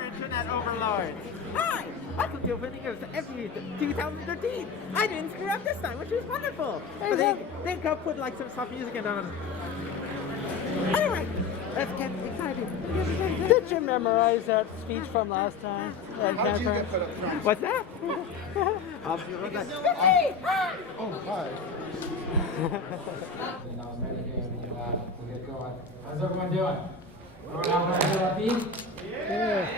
our internet overlords. Hi! Welcome to Opening of every 2013. I didn't screw up this time, which was wonderful. But they could put like some soft music in on. Anyway, let's get excited. Did you memorize that speech from last time? How'd you get put up front? What's that? Oh, hi. I'm ready here. We'll get going. How's everyone doing? Everyone having a good upbeat? Yeah.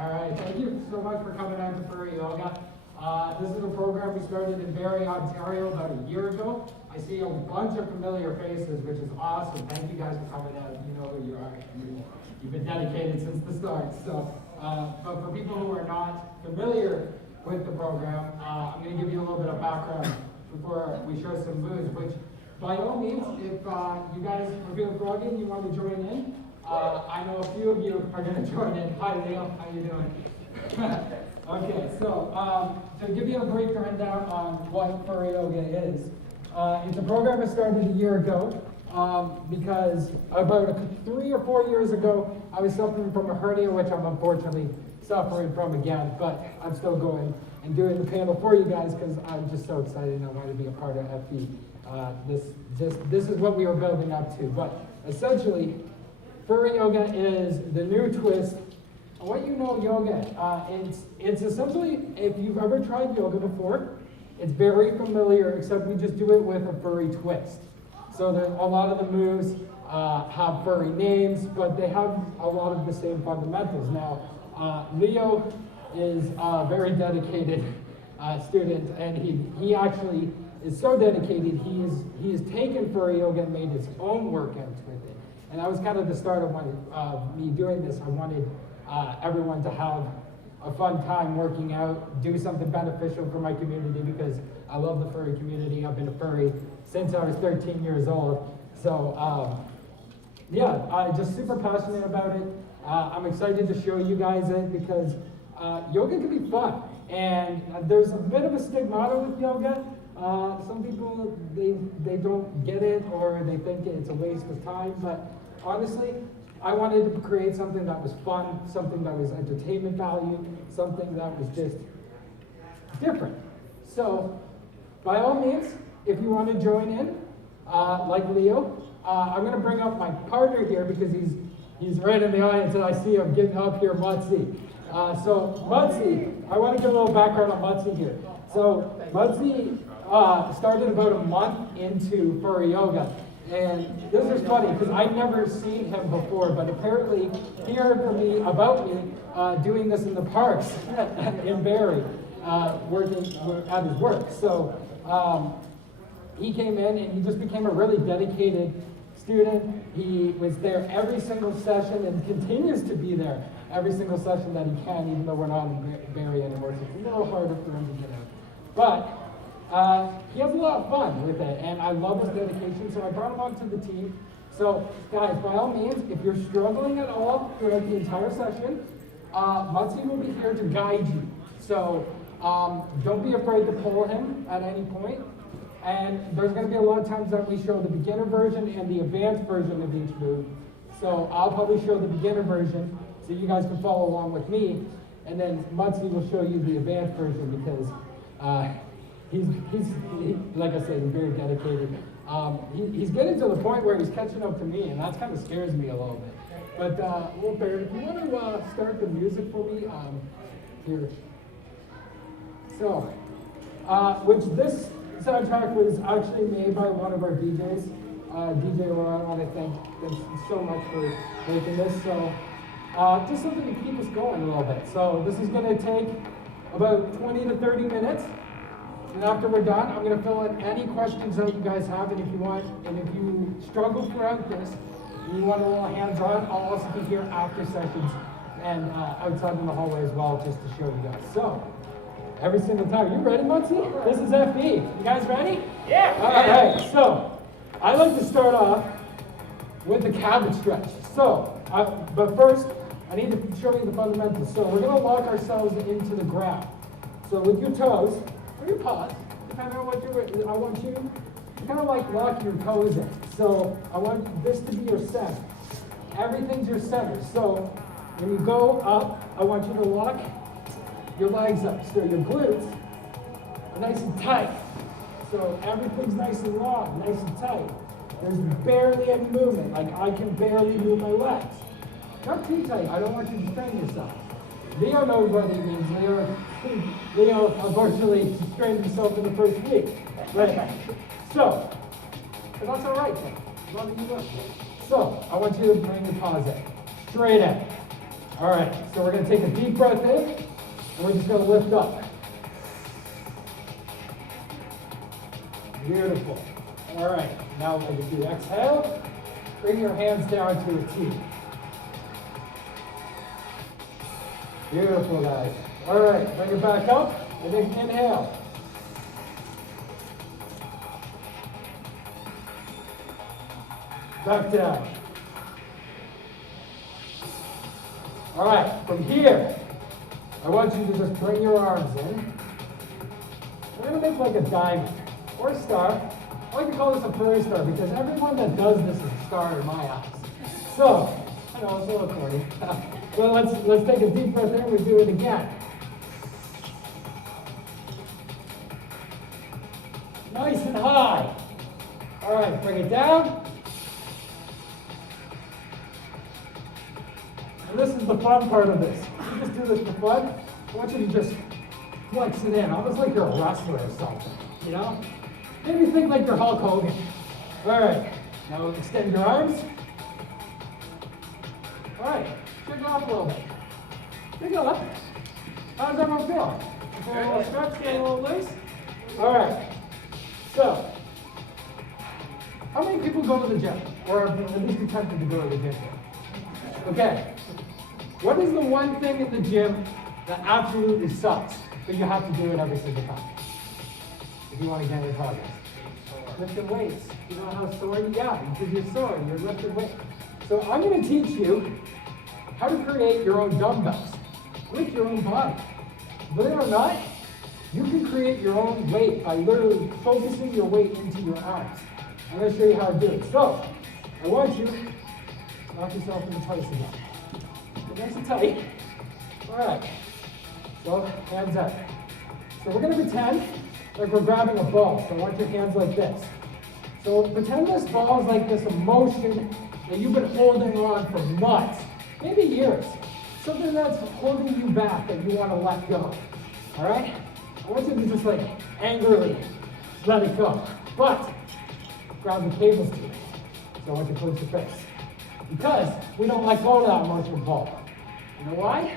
All right. Thank you so much for coming out to Furry Yoga. This is a program we started in Barrie, Ontario about a year ago. I see a bunch of familiar faces, which is awesome. Thank you guys for coming out. You know who you are. You've been dedicated since the start. So, but for people who are not familiar with the program, I'm going to give you a little bit of background before we show some moves, which by all means, if you guys are feeling groggy and you want to join in, I know a few of you are going to join in. Hi, Leo. How you doing? Okay, so to give you a brief rundown on what Furry Yoga is, it's a program I started a year ago because about 3 or 4 years ago, I was suffering from a hernia, which I'm unfortunately suffering from again, but I'm still going and doing the panel for you guys because I'm just so excited and I want to be a part of FB. This is what we were building up to, but essentially, Furry Yoga is the new twist on what you know yoga. It's essentially, if you've ever tried yoga before, it's very familiar, except we just do it with a furry twist. So a lot of the moves have furry names, but they have a lot of the same fundamentals. Now, Leo is a very dedicated student, and he actually is so dedicated, he has taken Furry Yoga and made his own workouts with it. And that was kind of the start of me doing this. I wanted everyone to have a fun time working out, do something beneficial for my community because I love the furry community. I've been a furry since I was 13 years old. So yeah, I'm just super passionate about it. I'm excited to show you guys it because yoga can be fun. And there's a bit of a stigmata with yoga. Some people, they don't get it or they think it's a waste of time. But honestly, I wanted to create something that was fun, something that was entertainment value, something that was just different. So, by all means, if you want to join in, like Leo, I'm going to bring up my partner here because he's right in the audience and I see him getting up here, Mutsi. So, Mutsi, I want to give a little background on Mutsi here. So, Mutsi started about a month into Furry Yoga. And this is funny because I'd never seen him before, but apparently he heard from me about me doing this in the parks in Barrie, working at his work. So he came in and he just became a really dedicated student. He was there every single session and continues to be there every single session that he can, even though we're not in Barrie anymore. So it's a little harder for him to get out. But he has a lot of fun with it, and I love his dedication, so I brought him onto the team. So, guys, by all means, if you're struggling at all throughout the entire session, Mutsi will be here to guide you. So, don't be afraid to pull him at any point. And there's going to be a lot of times that we show the beginner version and the advanced version of each move. So, I'll probably show the beginner version so you guys can follow along with me, and then Mutsi will show you the advanced version because He's like I said, he's very dedicated. He's getting to the point where he's catching up to me, and that kind of scares me a little bit. But, well, Barry, if you want to start the music for me, here. So, which this soundtrack was actually made by one of our DJs, DJ Ron, I want to thank him so much for making this. So, just something to keep us going a little bit. So, this is going to take about 20 to 30 minutes. And after we're done, I'm going to fill in any questions that you guys have, and if you want, and if you struggle throughout this, and you want a little hands-on, I'll also be here after sessions and outside in the hallway as well, just to show you guys. So, every single time, you ready, Mutsi? This is FB. You guys ready? Yeah. All right. So, I like to start off with the cabbage stretch. So, but first, I need to show you the fundamentals. So, we're going to lock ourselves into the ground. So, with your toes. Your paws, depending on what I want you to kind of like lock your toes in. So I want this to be your center. Everything's your center. So When you go up, I want you to lock your legs up so your glutes are nice and tight. So everything's nice and long, nice and tight. There's barely any movement, like I can barely move my legs. Not too tight, I don't want you to strain yourself. Leo knows what it means. Leo unfortunately strained himself in the first week. Right? So, but that's all right then, as long as you lift. So, I want you to bring your paws in, straight in. All right, so we're gonna take a deep breath in, and we're just gonna lift up. Beautiful. All right, now if you exhale, bring your hands down to a T. Beautiful, guys. All right, bring it back up, and then inhale. Back down. All right, from here, I want you to just bring your arms in. We're gonna make like a diamond or a star. I like to call this a furry star because everyone that does this is a star in my eyes. So, I know it's a little corny. Well, let's take a deep breath in and we do it again. Nice and high. All right, bring it down. And this is the fun part of this. You just do this for fun. I want you to just flex it in, almost like you're a wrestler or something, you know? Maybe think like you're Hulk Hogan. All right, now extend your arms. All right, shake it off a little bit. Shake it off. How does everyone feel? Feel a little stretch, get a little loose? All right, so, how many people go to the gym? Or at least attempted to go to the gym? Okay, what is the one thing in the gym that absolutely sucks, but you have to do it every single time? If you want to get any progress. Lifting weights. You know how sore you got because you're sore, you're lifting weights. So I'm going to teach you how to create your own dumbbells with your own body. Believe it or not, you can create your own weight by literally focusing your weight into your arms. I'm going to show you how to do it. So, I want you to knock yourself in the place again. Get nice and tight. All right. So, hands up. So we're going to pretend like we're grabbing a ball. So I want your hands like this. So pretend this ball is like this emotion that you've been holding on for months, maybe years. Something that's holding you back that you want to let go. All right? I want you to just like angrily let it go. But grab the cables to it. So I want you to close your face. Because we don't let go of that emotional ball. You know why?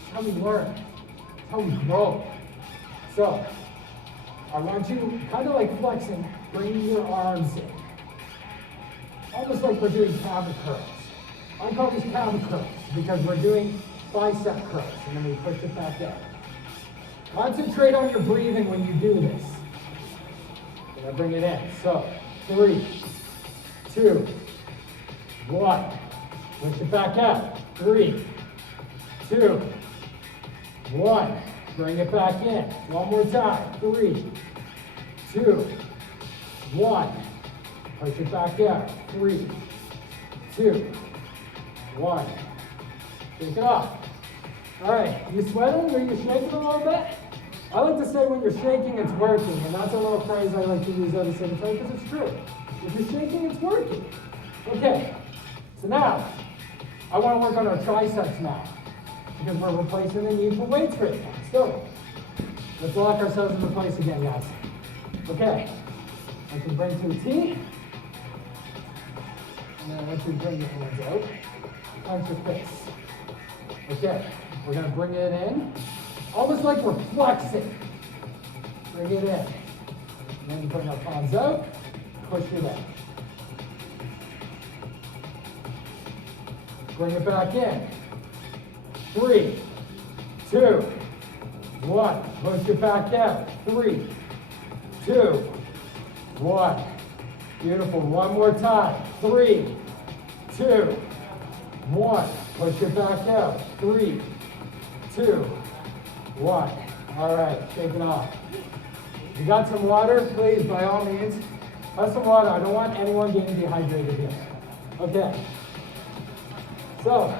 It's how we learn. It's how we grow. So I want you kind of like flexing, bringing your arms in. Almost like we're doing calf curls. I call these calf curls because we're doing bicep curls, and then we push it back down. Concentrate on your breathing when you do this. And I bring it in. So, 3, 2, 1. Push it back out. 3, 2, 1. Bring it back in. One more time. 3, 2, 1. Push it back out. 3, 2, 1. Shake it off. All right. You sweating? Are you shaking a little bit? I like to say when you're shaking, it's working. And that's a little phrase I like to use every single time because it's true. If you're shaking, it's working. Okay. So now, I want to work on our triceps now. Because we're replacing the need for weights right now. So, let's lock ourselves into place again, guys. Okay. I can bring to a T. And then I want you to bring your hands out. Punch your face. Okay. We're going to bring it in. Almost like we're flexing. Bring it in. And then bring our palms out. Push it in. Bring it back in. 3, 2, 1. Push it back down. 3, 2, 1. Beautiful. One more time. 3, 2, 1. Push it back out. 3, 2, 1. All right. Shake it off. If you got some water, please, by all means, have some water. I don't want anyone getting dehydrated here. Okay. So,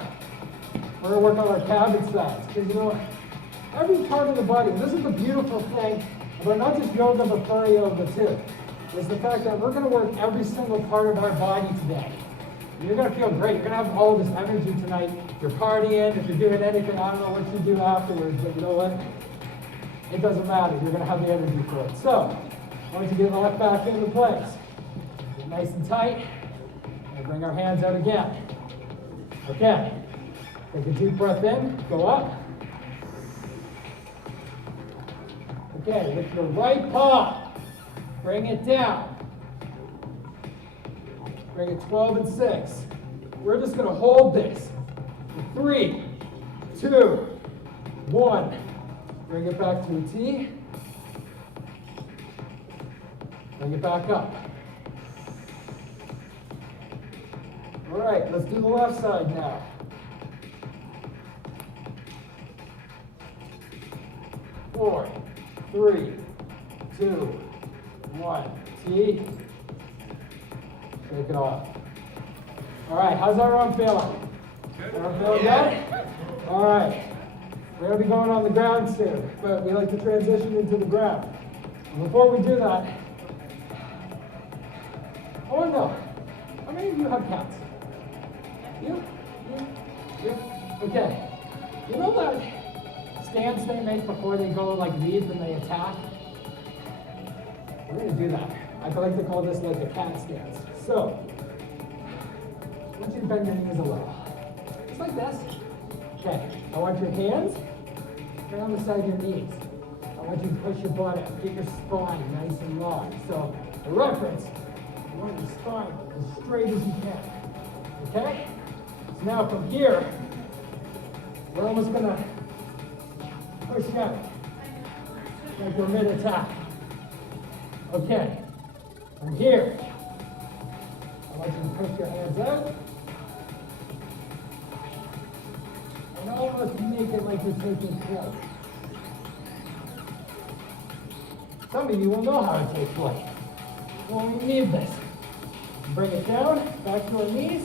We're going to work on our cabbage sides. Because you know, every part of the body, this is the beautiful thing about not just yoga, but furry yoga too, is the fact that we're going to work every single part of our body today. And you're going to feel great. You're going to have all this energy tonight. You're partying. If you're doing anything, I don't know what you do afterwards, but you know what? It doesn't matter. You're going to have the energy for it. So, I want you to get the left back into place. Get nice and tight. And bring our hands out again. Okay. Take a deep breath in. Go up. Okay, lift your right paw. Bring it down. Bring it 12 and 6. We're just going to hold this. 3, 2, 1. Bring it back to a T. Bring it back up. All right, let's do the left side now. Four, 3, 2, 1. T. Shake it off. All right, how's our arm feeling? Arm feeling good? All right. We're going to be going on the ground soon, but we like to transition into the ground. And before we do that, I want to know, how many of you have cats? You? Okay. You know that stance they make before they go like leave and they attack? We're going to do that. I like to call this like a cat stance. So, I want you to bend your knees a little. Just like this. Okay. I want your hands right on the side of your knees. I want you to push your butt up. Get your spine nice and long. So, the reference, you want your spine as straight as you can. Okay? So now from here, we're almost going to push out. Like we're mid-attack. Okay. From here, I want you to push your hands out. And almost make it like you're taking flight. Some of you will know how to take flight. Well, we need this. Bring it down, back to our knees.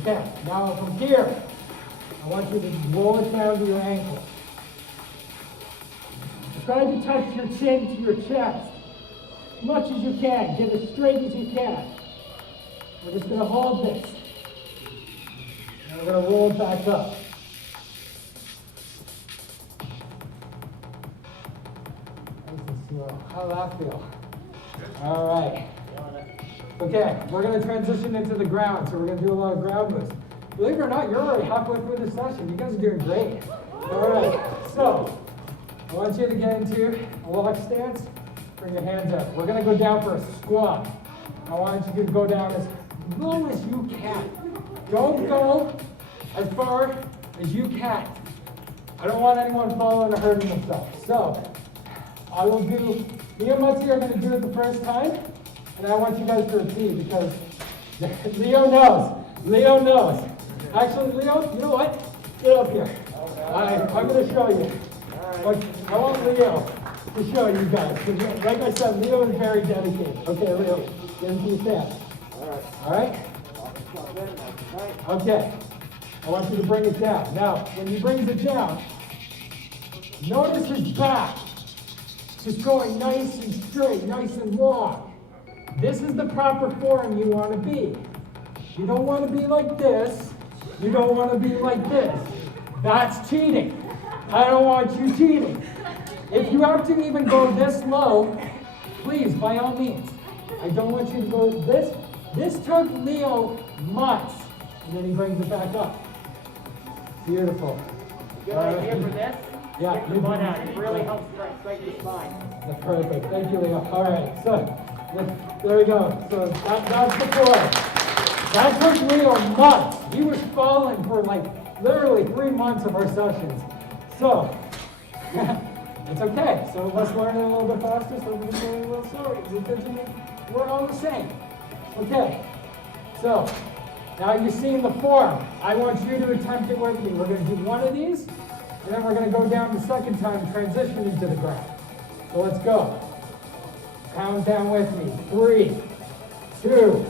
Okay, now from here, I want you to roll it down to your ankle. Try to touch your chin to your chest. As much as you can. Get as straight as you can. We're just going to hold this. And we're going to roll it back up. Nice and slow. How'd that feel? All right. Okay, we're going to transition into the ground, so we're going to do a lot of ground moves. Believe it or not, you're already halfway through the session. You guys are doing great. All right, so I want you to get into a walk stance. Bring your hands up. We're going to go down for a squat. I want you to go down as low as you can. Don't go as far as you can. I don't want anyone falling or hurting themselves. So I will do, me and Mutzi are going to do it the first time. And I want you guys to repeat because Leo knows. Leo knows. Actually, Leo, you know what? Get up here. I'm going to show you. I want Leo to show you guys. Because like I said, Leo is very dedicated. Okay, Leo, get into your stance. All right? Okay. I want you to bring it down. Now, when he brings it down, notice his back. Just going nice and straight, nice and long. This is the proper form you want to be. You don't want to be like this. You don't want to be like this. That's cheating. I don't want you cheating. If you have to even go this low, please, by all means. I don't want you to go this. This took Leo months. And then he brings it back up. Beautiful. Good idea for this? Yeah. Get the butt out. It really helps straighten the spine. That's perfect. Thank you, Leo. All right. So, there we go. So that's the form. That took Leo months. He was falling for like literally 3 months of our sessions. So, it's okay. So let's learn it a little bit faster so we can learn a little slower. We're all the same. Okay. So, now you've seen the form. I want you to attempt it with me. We're going to do one of these, and then we're going to go down the second time and transition into the ground. So let's go. Count down with me. 3, 2,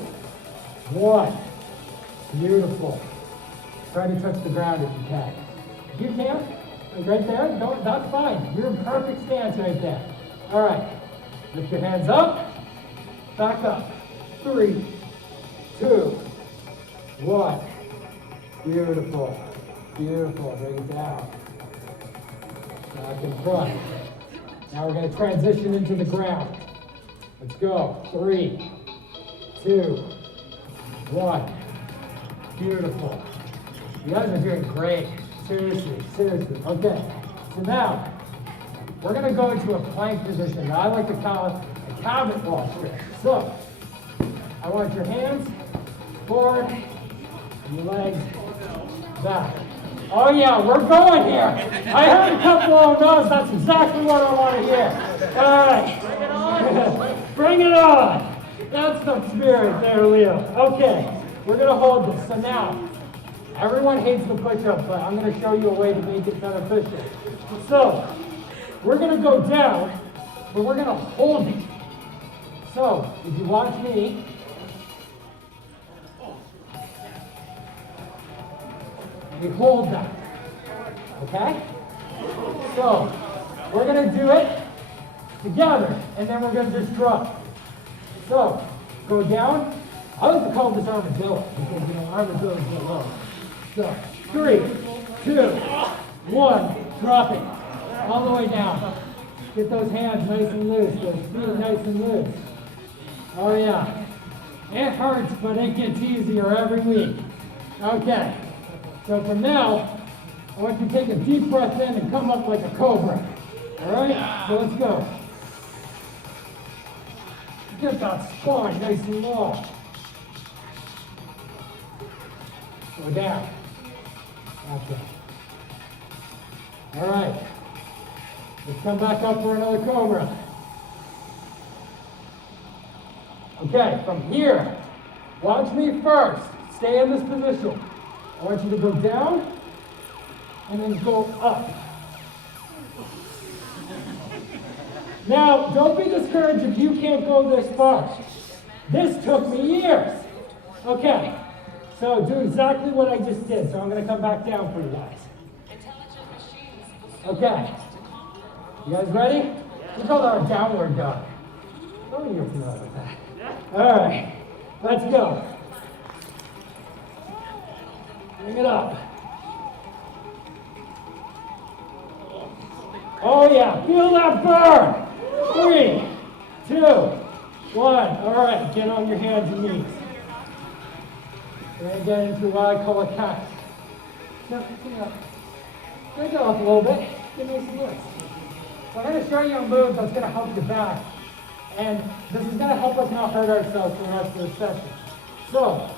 1. Beautiful. Try to touch the ground if you can. If you can't, like right there, don't, that's fine. You're in perfect stance right there. All right. Lift your hands up. Back up. 3, 2, 1. Beautiful. Beautiful. Bring it down. Back in front. Now we're going to transition into the ground. Let's go. 3, 2, 1. Beautiful. You guys are doing great. Seriously, seriously. Okay. So now, we're going to go into a plank position. I like to call it a cabin posture. So, I want your hands forward, and your legs back. Oh yeah, we're going here. I heard a couple of no's. That's exactly what I want to hear. All right. Bring it on. Bring it on. That's the spirit there, Leo. Okay, we're going to hold this. So now, everyone hates the push-up, but I'm going to show you a way to make it beneficial. So, we're going to go down, but we're going to hold it. So, if you watch me, we hold that, okay? So, we're going to do it together, and then we're going to just drop. So, go down. I like to call this armadillo, because, you know, armadillos go low. So, 3, 2, 1, drop it. All the way down. Get those hands nice and loose, those feet nice and loose. Oh yeah. It hurts, but it gets easier every week. Okay. So from now, I want you to take a deep breath in and come up like a cobra. All right? So let's go. Get that spine nice and long. Go down. That's it. All right. Let's come back up for another cobra. Okay, from here, watch me first. Stay in this position. I want you to go down and then go up. Now, don't be discouraged if you can't go this far. This took me years. Okay, so do exactly what I just did. So I'm going to come back down for you guys. Okay. You guys ready? We call that a downward dog. Oh, you're familiar with that. All right. Let's go. Bring it up. Oh, yeah. Feel that burn. 3, 2, 1. All right. Get on your hands and knees. We're going to get into what I call a cat. Now, break it up a little bit. Get nice and loose. So I'm going to show you a move that's going to help your back. And this is going to help us not hurt ourselves for the rest of the session. So,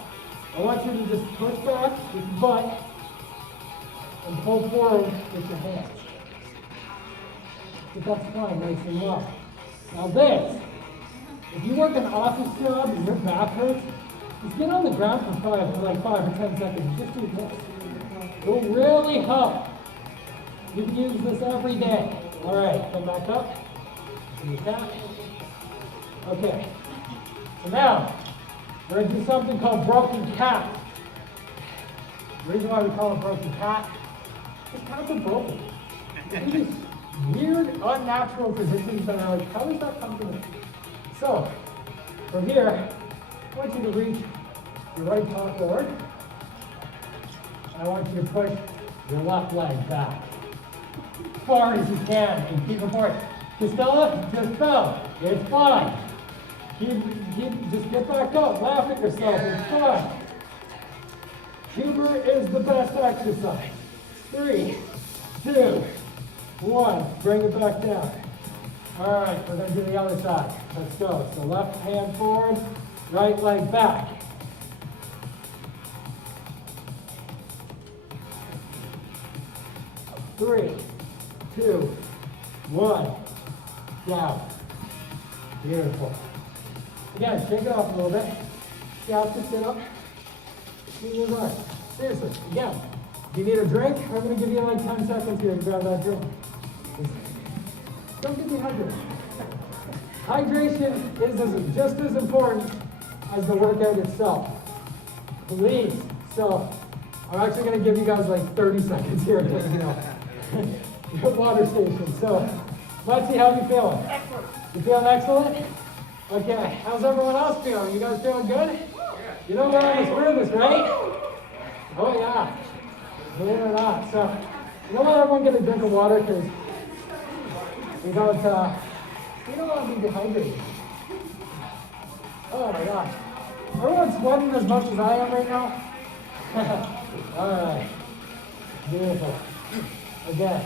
I want you to just push back with your butt and pull forward with your hands. Get that spine nice and low. Now this, if you work an office job and your back hurts, just get on the ground for like 5 or 10 seconds. Just do this. It will really help. You can use this every day. All right, come back up. Okay. So now, we're going to do something called broken cat. The reason why we call it broken cat is cats are broken. They do these weird, unnatural positions that are like, how does that come to me? So, from here, I want you to reach your right toe forward. I want you to push your left leg back as far as you can and keep it forward. Costello, just fell. It's fine. Just get back up. Laugh at yourself. It's fine. Humor is the best exercise. 3, 2, 1. Bring it back down. All right, we're going to do the other side. Let's go. So left hand forward, right leg back. Three, 2, 1. Down. Beautiful. Again, shake it off a little bit. Scalp to sit up. Move your arm. Seriously, again. If you need a drink, I'm going to give you like 10 seconds here to grab that drink. Don't get dehydrated. Hydration is just as important as the workout itself. Please. So, I'm actually going to give you guys like 30 seconds here to, you know, get water station. So, let's see how you feeling. Excellent. You feeling excellent? Okay, how's everyone else feeling? You guys feeling good? You know we're on this room, right? Oh yeah. Believe it or not. So, you don't want everyone get a drink of water because we don't want to be dehydrated. Oh my gosh. Everyone's sweating as much as I am right now. Alright. Beautiful. Again.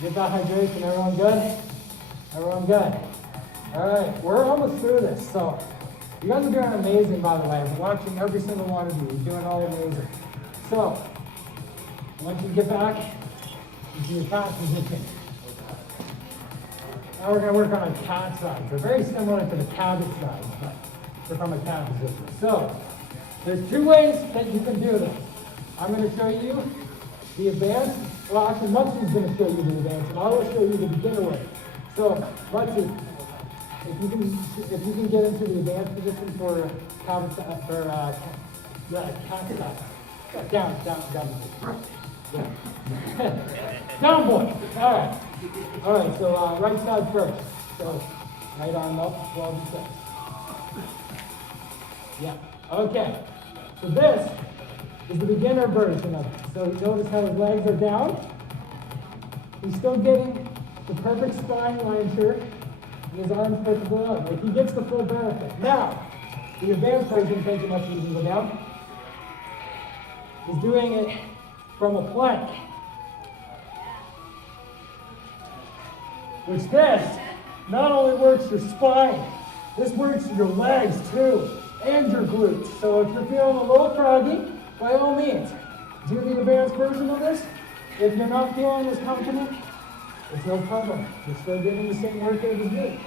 Get that hydration. Everyone good? Everyone good? Alright. We're almost through this. So, you guys are doing amazing, by the way. I'm watching every single one of you. You're doing all amazing. So, once you get back into your cat position, now we're going to work on a cat side. They're very similar to the cabbage side, but they're from a cat position. So, there's two ways that you can do this. I'm going to show you the advanced. Well, actually, Muncie's going to show you the advanced, and I will show you the beginner way. So, Muncie, if you can get into the advanced position for cabbage for cat side. Down. Yeah. Down, boy. All right. So right side first. So right arm up, 12 to 6. Yeah. Okay. So this is the beginner version of it. So notice how his legs are down. He's still getting the perfect spine line here, and his arms perfectly up. Like he gets the full benefit. Now, the advanced version, thank you much, you can go down. He's doing it from a plank. Which this not only works your spine, this works your legs too, and your glutes. So if you're feeling a little craggy, by all means, do the advanced version of this. If you're not feeling as confident, it's no problem. You're still getting the same workout as me.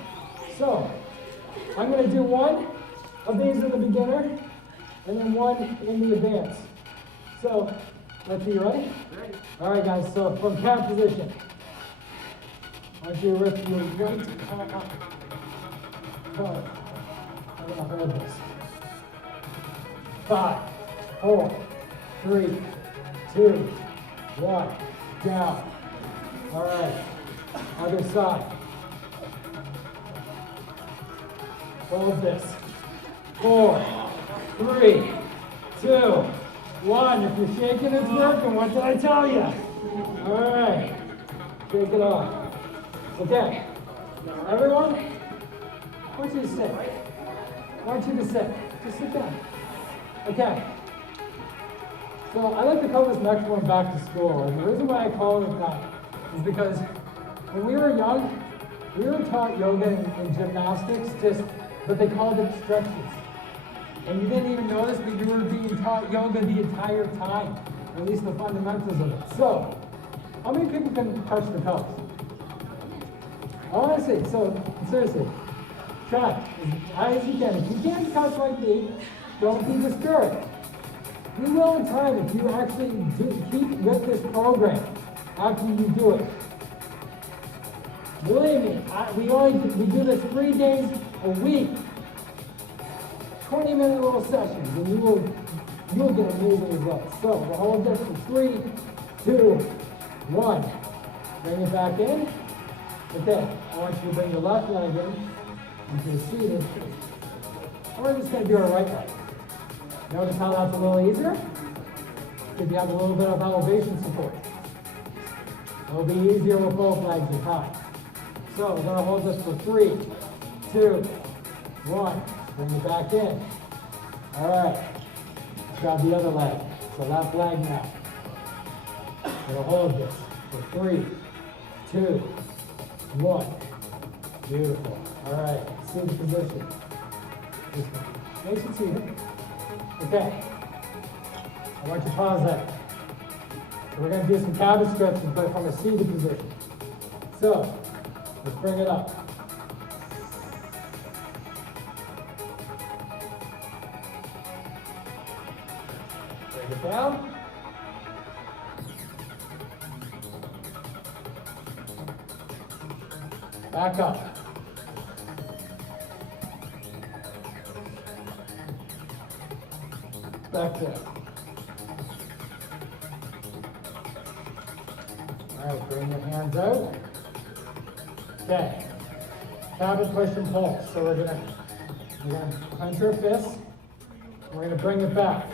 So, I'm going to do one of these in the beginner, and then one in the advanced. So, let's see, you ready? Ready. All right, guys, so from cat position, I want you to lift your right arm up. I'm going to hold this. 5, 4, 3, 2, 1, down. All right, other side. Hold this. 4, 3, 2, 1. If you're shaking, it's working. What did I tell you? All right, shake it off. Okay, everyone, I want you to sit. I want you to sit. Just sit down. Okay. So I like to call this next one back to school. And the reason why I call it that is because when we were young, we were taught yoga and gymnastics, but they called it stretches. And you didn't even notice, but you were being taught yoga the entire time, at least the fundamentals of it. So, how many people can touch the toes? I want to see, so seriously, try as high as you can. If you can't touch like me, don't be discouraged. You will in time if you actually keep with this program after you do it. Believe me, we do this 3 days a week, 20-minute little sessions, and you'll get amazing results. So we'll hold this for 3, 2, 1. Bring it back in. Okay, I want you to bring your left leg in into the seated. And we're just going to do our right leg. Notice how that's a little easier? Because you have a little bit of elevation support. It'll be easier with both legs at time. So we're going to hold this for 3, 2, 1. Bring it back in. All right. Let's grab the other leg. So left leg now. We'll hold this for 3, 2, 1. Beautiful. All right. Seated position. Nice and seated. Okay. I want you to pause that. So we're going to do some cabbage stretches, but from a seated position. So, let's bring it up. Bring it down. Back up. Back there. All right, bring your hands out. Okay. Cabin push and pull. So we're gonna clench our fists. We're gonna bring it back.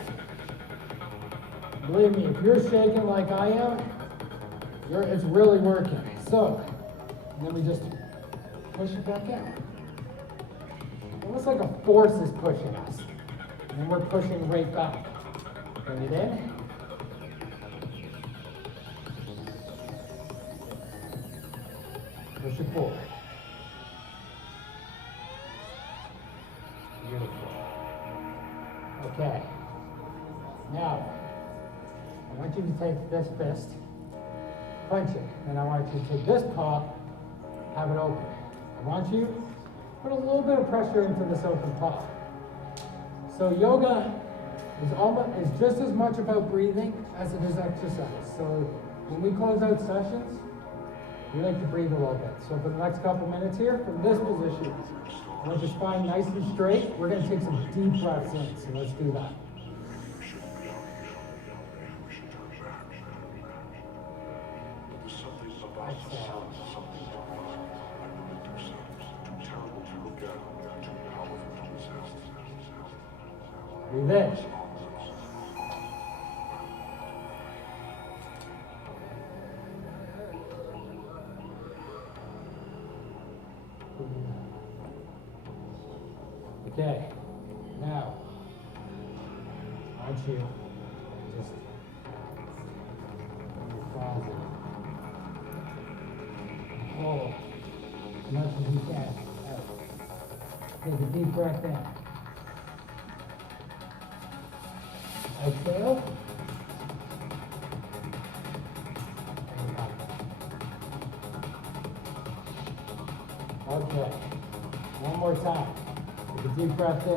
Believe me, if you're shaking like I am, it's really working. So, and then we just push it back out. Almost like a force is pushing us. And then we're pushing right back. Bring it in. Push it forward. Beautiful. Okay. Now, I want you to take this fist, clench it, and I want you to take this paw, have it open. I want you to put a little bit of pressure into this open paw. So yoga is just as much about breathing as it is exercise. So when we close out sessions, we like to breathe a little bit. So for the next couple minutes here, from this position, I want your spine nice and straight. We're going to take some deep breaths in. So let's do that. Exhale. Breathe in. Okay, now, I want you just pause it. Hold as much as you can. Take a deep breath in. Exhale. Okay, one more time. Take a deep breath in.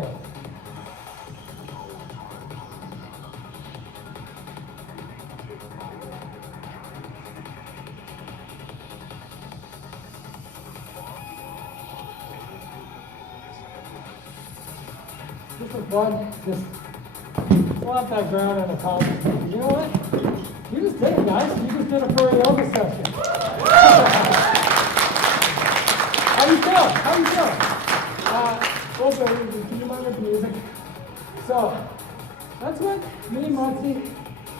This is fun. Just flop that ground in a column. You know what? You just did it, guys. You just did a furry yoga session. How you feel? How you feel? Okay, can you mind the music? So, that's what me and Mutsi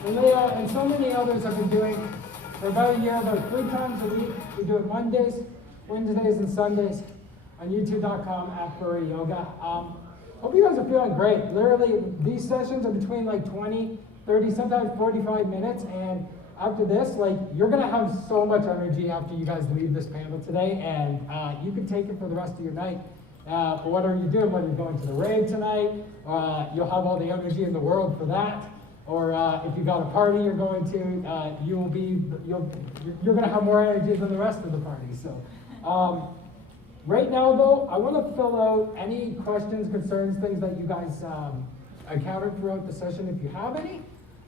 and Leah and so many others have been doing for about a year, about 3 times a week. We do it Mondays, Wednesdays, and Sundays on youtube.com at Furry Yoga. Hope you guys are feeling great. Literally, these sessions are between like 20, 30, sometimes 45 minutes. And after this, like, you're going to have so much energy after you guys leave this panel today. And you can take it for the rest of your night. For whatever you're doing, whether you're going to the rave tonight, you'll have all the energy in the world for that. Or if you got a party you're going to, you're going to have more energy than the rest of the party. So. Right now, though, I want to fill out any questions, concerns, things that you guys encountered throughout the session. If you have any,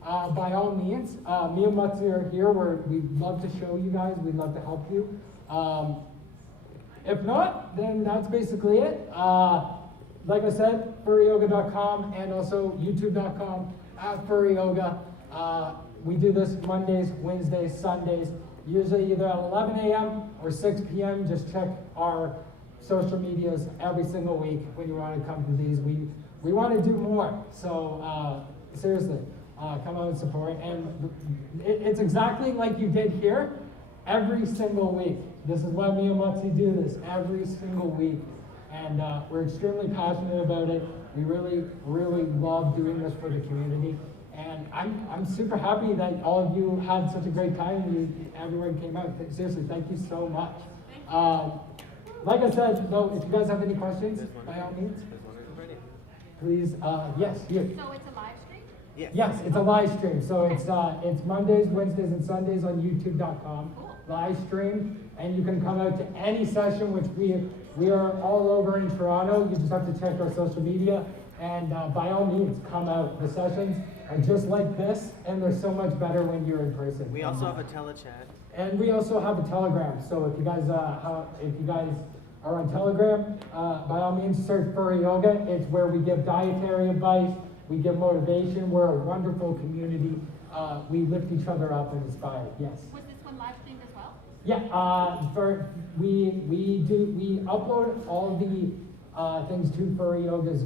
by all means, me and Mutsi are here. We'd love to show you guys. We'd love to help you. If not, then that's basically it. Like I said, furryyoga.com and also youtube.com at Furry Yoga. We do this Mondays, Wednesdays, Sundays, usually either at 11 a.m. or 6 p.m. Just check our social medias every single week when you want to come to these. We want to do more. So seriously, come out and support. And it's exactly like you did here every single week. This is why me and Mutsi do this every single week. And we're extremely passionate about it. We really, really love doing this for the community. And I'm super happy that all of you had such a great time and everyone came out. Seriously, thank you so much. Like I said, though, if you guys have any questions, by all means, please, yes, you. So it's a live stream? Yes, it's a live stream. So it's Mondays, Wednesdays, and Sundays on youtube.com. Cool. Live stream, and you can come out to any session, which we are all over in Toronto. You just have to check our social media, and by all means, come out. The sessions are just like this, and they're so much better when you're in person. We also have a telechat. And we also have a Telegram. So if you guys are on Telegram, by all means, search Furry Yoga. It's where we give dietary advice, we give motivation. We're a wonderful community. We lift each other up and inspire. Yes. Was this one live streamed Yeah, we upload all the things to Furry Yoga's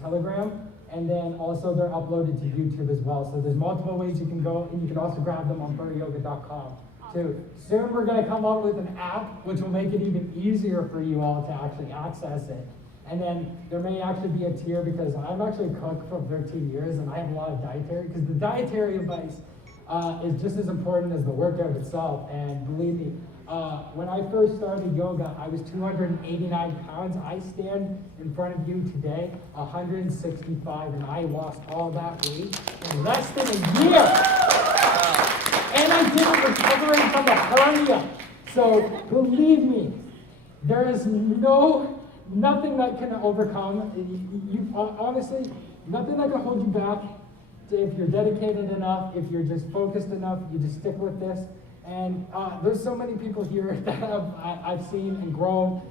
Telegram, and then also they're uploaded to YouTube as well. So there's multiple ways you can go, and you can also grab them on furryyoga.com too. Soon we're going to come up with an app which will make it even easier for you all to actually access it. And then there may actually be a tier, because I'm actually a cook for 13 years and I have a lot of dietary, because the dietary advice is just as important as the workout itself. And believe me, when I first started yoga, I was 289 pounds. I stand in front of you today, 165, and I lost all that weight in less than a year. And I did it recovering from a hernia. So believe me, there is nothing that can overcome. Honestly, nothing that can hold you back. If you're dedicated enough, if you're just focused enough, you just stick with this. And there's so many people here that I've seen and grown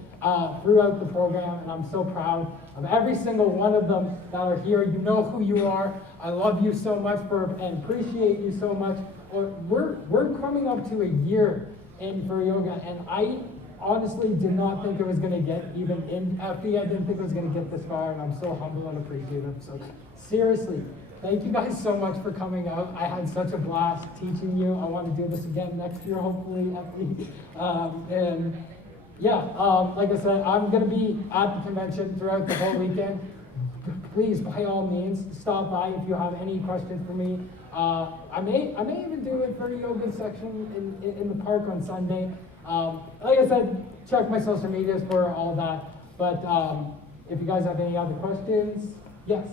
throughout the program, and I'm so proud of every single one of them that are here. You know who you are. I love you so much and appreciate you so much. We're coming up to a year in Furry Yoga, and I honestly did not think it was going to get even in FE. I didn't think it was going to get this far, and I'm so humble and appreciative. So seriously, thank you guys so much for coming out. I had such a blast teaching you. I want to do this again next year, hopefully, FE. And yeah, like I said, I'm going to be at the convention throughout the whole weekend. Please, by all means, stop by if you have any questions for me. I may even do a Furry Yoga section in the park on Sunday. Like I said, check my social medias for all that. But if you guys have any other questions, yes.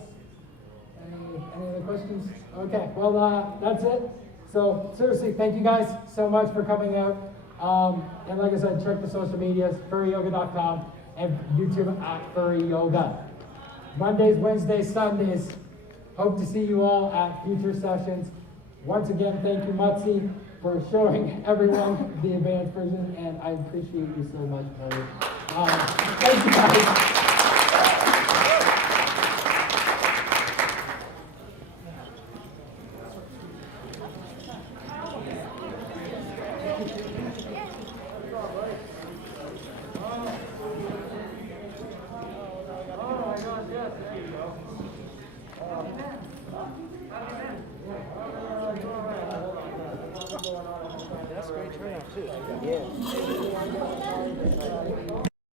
Any other questions? Okay, well, that's it. So seriously, thank you guys so much for coming out. And like I said, check the social medias, furryyoga.com, and YouTube at Furry Yoga. Mondays, Wednesdays, Sundays. Hope to see you all at future sessions. Once again, thank you, Mutsi, for showing everyone the advanced version, and I appreciate you so much, brother. Thank you, guys.